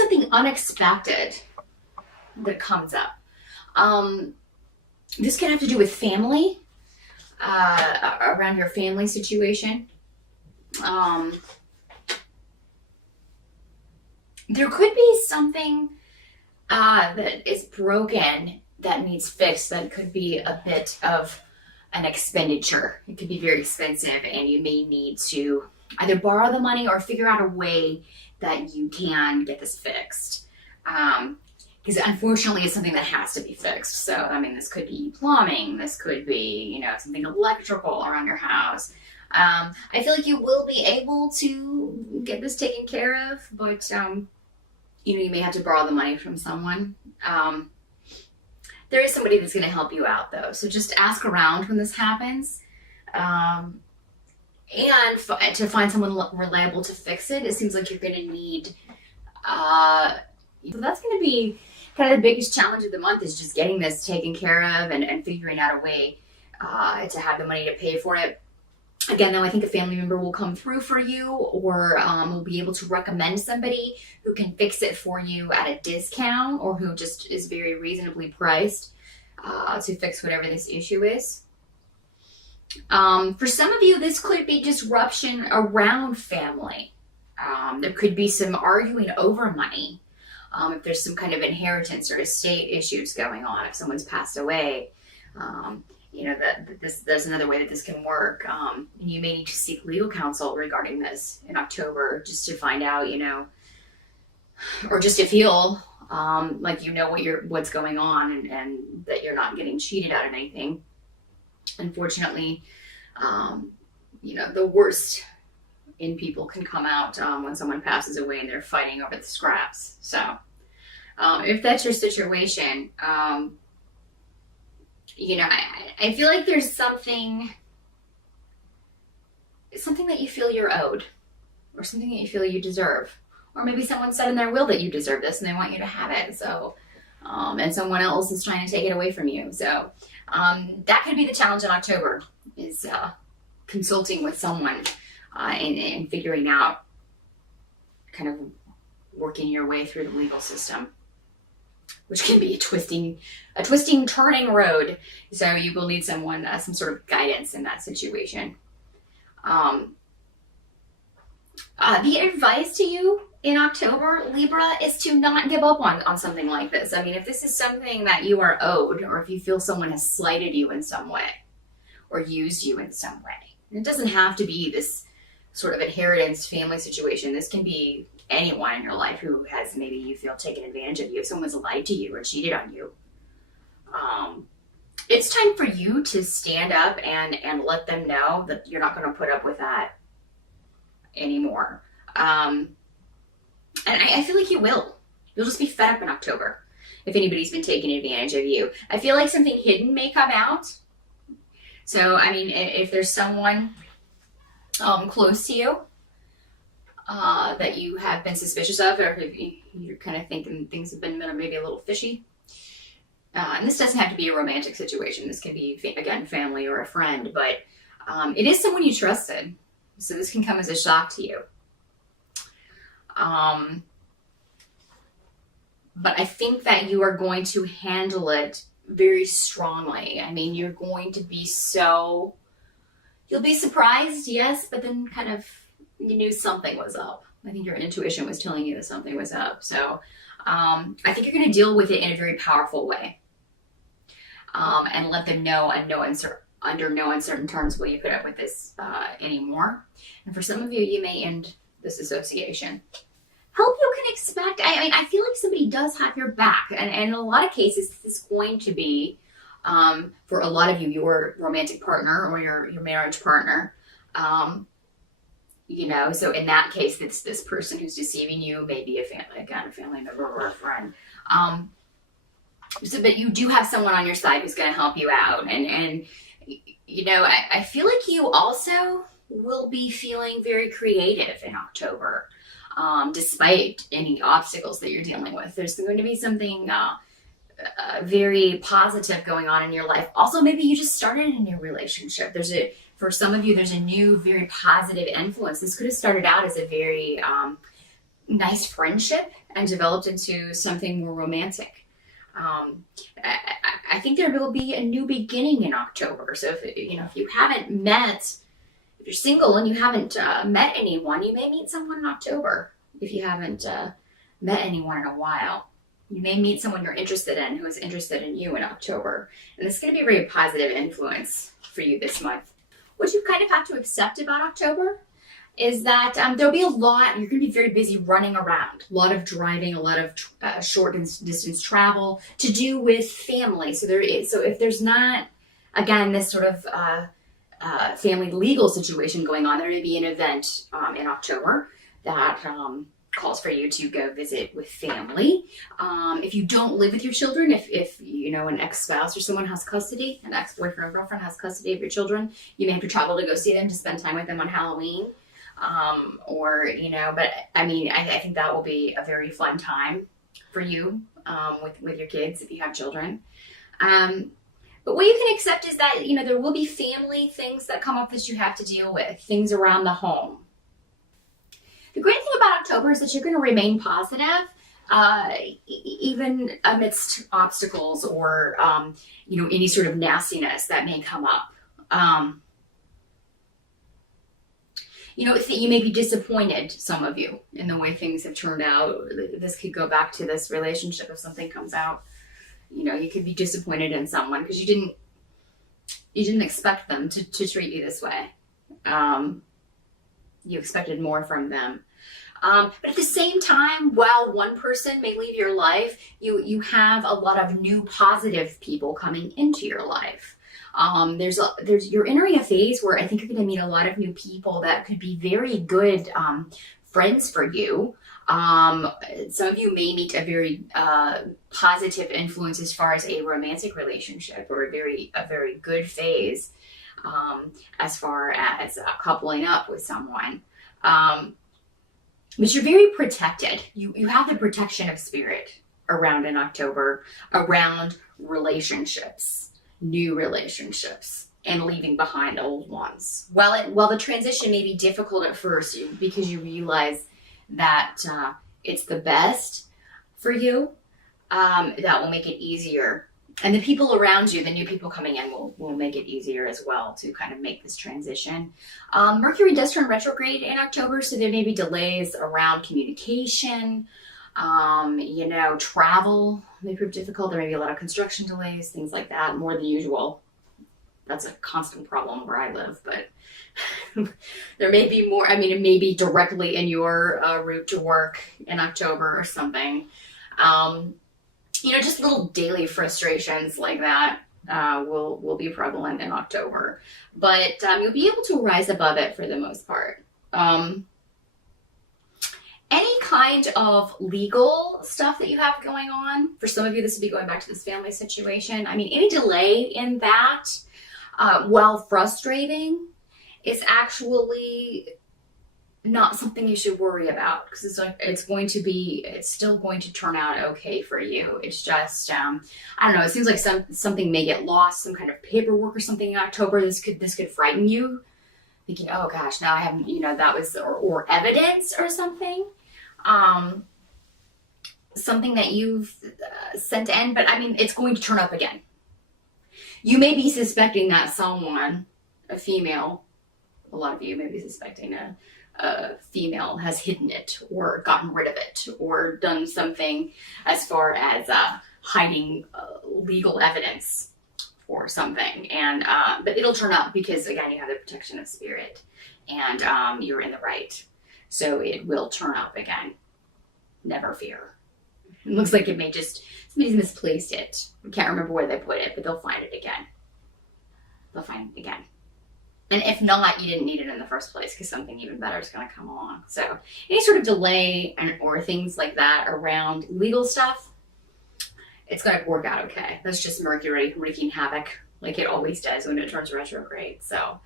something unexpected that comes up. This can have to do with family, around your family situation. There could be something that is broken that needs fixed. That could be a bit of an expenditure. It could be very expensive, and you may need to either borrow the money or figure out a way that you can get this fixed. Because unfortunately, it's something that has to be fixed. So, I mean, this could be plumbing. This could be, something electrical around your house. I feel like you will be able to get this taken care of, but you may have to borrow the money from someone. There is somebody that's going to help you out, though. So just ask around when this happens. And to find someone reliable to fix it, it seems like you're going to need... so that's going to be kind of the biggest challenge of the month, is just getting this taken care of and figuring out a way to have the money to pay for it. Again, though, I think a family member will come through for you, or will be able to recommend somebody who can fix it for you at a discount, or who just is very reasonably priced to fix whatever this issue is. For some of you, this could be disruption around family. There could be some arguing over money. If there's some kind of inheritance or estate issues going on, if someone's passed away, that's another way that this can work. You may need to seek legal counsel regarding this in October, just to find out, or just to feel like what's going on, and that you're not getting cheated out of anything. Unfortunately, the worst in people can come out when someone passes away and they're fighting over the scraps. So if that's your situation, I feel like there's something that you feel you're owed, or something that you feel you deserve, or maybe someone said in their will that you deserve this and they want you to have it. So, and someone else is trying to take it away from you. So that could be the challenge in October, is consulting with someone and figuring out, kind of working your way through the legal system, which can be a twisting, turning road. So you will need someone, some sort of guidance in that situation. The advice to you in October, Libra, is to not give up on something like this. I mean, if this is something that you are owed, or if you feel someone has slighted you in some way or used you in some way, it doesn't have to be this sort of inheritance family situation. This can be anyone in your life who has, maybe you feel, taken advantage of you. If someone's lied to you or cheated on you, it's time for you to stand up and let them know that you're not going to put up with that anymore. And I feel like you will. You'll just be fed up in October if anybody's been taking advantage of you. I feel like something hidden may come out. So, I mean, if there's someone close to you that you have been suspicious of, or if you're kind of thinking things have been maybe a little fishy. And this doesn't have to be a romantic situation. This can be, again, family or a friend, but it is someone you trusted. So this can come as a shock to you. But I think that you are going to handle it very strongly. I mean, you're going to be you'll be surprised, yes, but then kind of you knew something was up. I think your intuition was telling you that something was up. So I think you're going to deal with it in a very powerful way. And let them know, under no uncertain terms will you put up with this anymore. And for some of you, you may end this association. Help you can expect. I mean, I feel like somebody does have your back. And in a lot of cases, this is going to be, for a lot of you, your romantic partner or your marriage partner. So in that case, it's this person who's deceiving you, maybe a family member or a friend. So that you do have someone on your side who's going to help you out. And I feel like you also will be feeling very creative in October, despite any obstacles that you're dealing with. There's going to be something very positive going on in your life. Also, maybe you just started a new relationship. For some of you, there's a new, very positive influence. This could have started out as a very nice friendship and developed into something more romantic. I think there will be a new beginning in October. So if you haven't met, if you're single and you haven't met anyone, you may meet someone in October. If you haven't met anyone in a while, you may meet someone you're interested in who is interested in you in October. And this is going to be a very positive influence for you this month. What you kind of have to accept about October is that there'll be a lot, you're going to be very busy running around, a lot of driving, a lot of short distance travel to do with family. So if there's not, again, this sort of family legal situation going on, there may be an event in October that calls for you to go visit with family. If you don't live with your children, if an ex-spouse or someone has custody, an ex-boyfriend or girlfriend has custody of your children, you may have to travel to go see them, to spend time with them on Halloween. But I think that will be a very fun time for you with your kids if you have children. But what you can accept is that, there will be family things that come up that you have to deal with, things around the home. The great thing about October is that you're going to remain positive, even amidst obstacles or, any sort of nastiness that may come up. You may be disappointed, some of you, in the way things have turned out. This could go back to this relationship if something comes out. You could be disappointed in someone because you didn't expect them to treat you this way. You expected more from them. But at the same time, while one person may leave your life, you have a lot of new positive people coming into your life. You're entering a phase where I think you're going to meet a lot of new people that could be very good friends for you. Some of you may meet a very positive influence as far as a romantic relationship, or a very good phase as far as coupling up with someone. But you're very protected. You have the protection of spirit around in October, around relationships, new relationships, and leaving behind old ones. While the transition may be difficult at first because you realize that it's the best for you, that will make it easier. And the people around you, the new people coming in, will make it easier as well to kind of make this transition. Mercury does turn retrograde in October, so there may be delays around communication. Travel may prove difficult. There may be a lot of construction delays, things like that, more than usual. That's a constant problem where I live, but there may be more. It may be directly in your route to work in October or something. Just little daily frustrations like that will be prevalent in October. But you'll be able to rise above it for the most part. Any kind of legal stuff that you have going on, for some of you, this would be going back to this family situation. Any delay in that, while frustrating, is actually not something you should worry about, because it's still going to turn out okay for you. It's just, I don't know, it seems like something may get lost, some kind of paperwork or something in October. This could frighten you, thinking, oh gosh, now I haven't, that was, or evidence or something. Something that you've sent in, but it's going to turn up again. You may be suspecting that someone, a female, a lot of you may be suspecting a female has hidden it or gotten rid of it or done something as far as hiding legal evidence or something. And but it'll turn up because, again, you have the protection of spirit and you're in the right. So it will turn up again. Never fear. It looks like somebody's misplaced it. I can't remember where they put it, but they'll find it again. They'll find it again. And if not, you didn't need it in the first place, because something even better is going to come along. So any sort of delay or things like that around legal stuff, it's going to work out okay. That's just Mercury wreaking havoc like it always does when it turns retrograde. So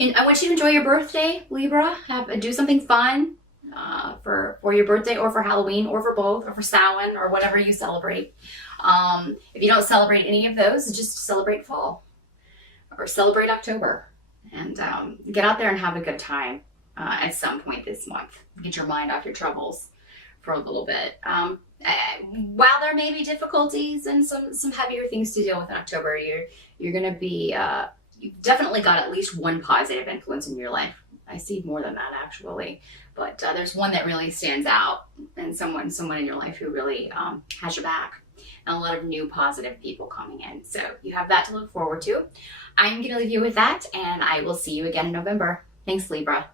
and I want you to enjoy your birthday, Libra. Do something fun for your birthday, or for Halloween, or for both, or for Samhain, or whatever you celebrate. If you don't celebrate any of those, just celebrate fall or celebrate October, and get out there and have a good time. at some point this month. Get your mind off your troubles for a little bit. While there may be difficulties and some heavier things to deal with in October, you're going to be, you've definitely got at least one positive influence in your life. I see more than that actually, but there's one that really stands out, and someone in your life who really has your back, and a lot of new positive people coming in. So you have that to look forward to. I'm going to leave you with that, and I will see you again in November. Thanks, Libra.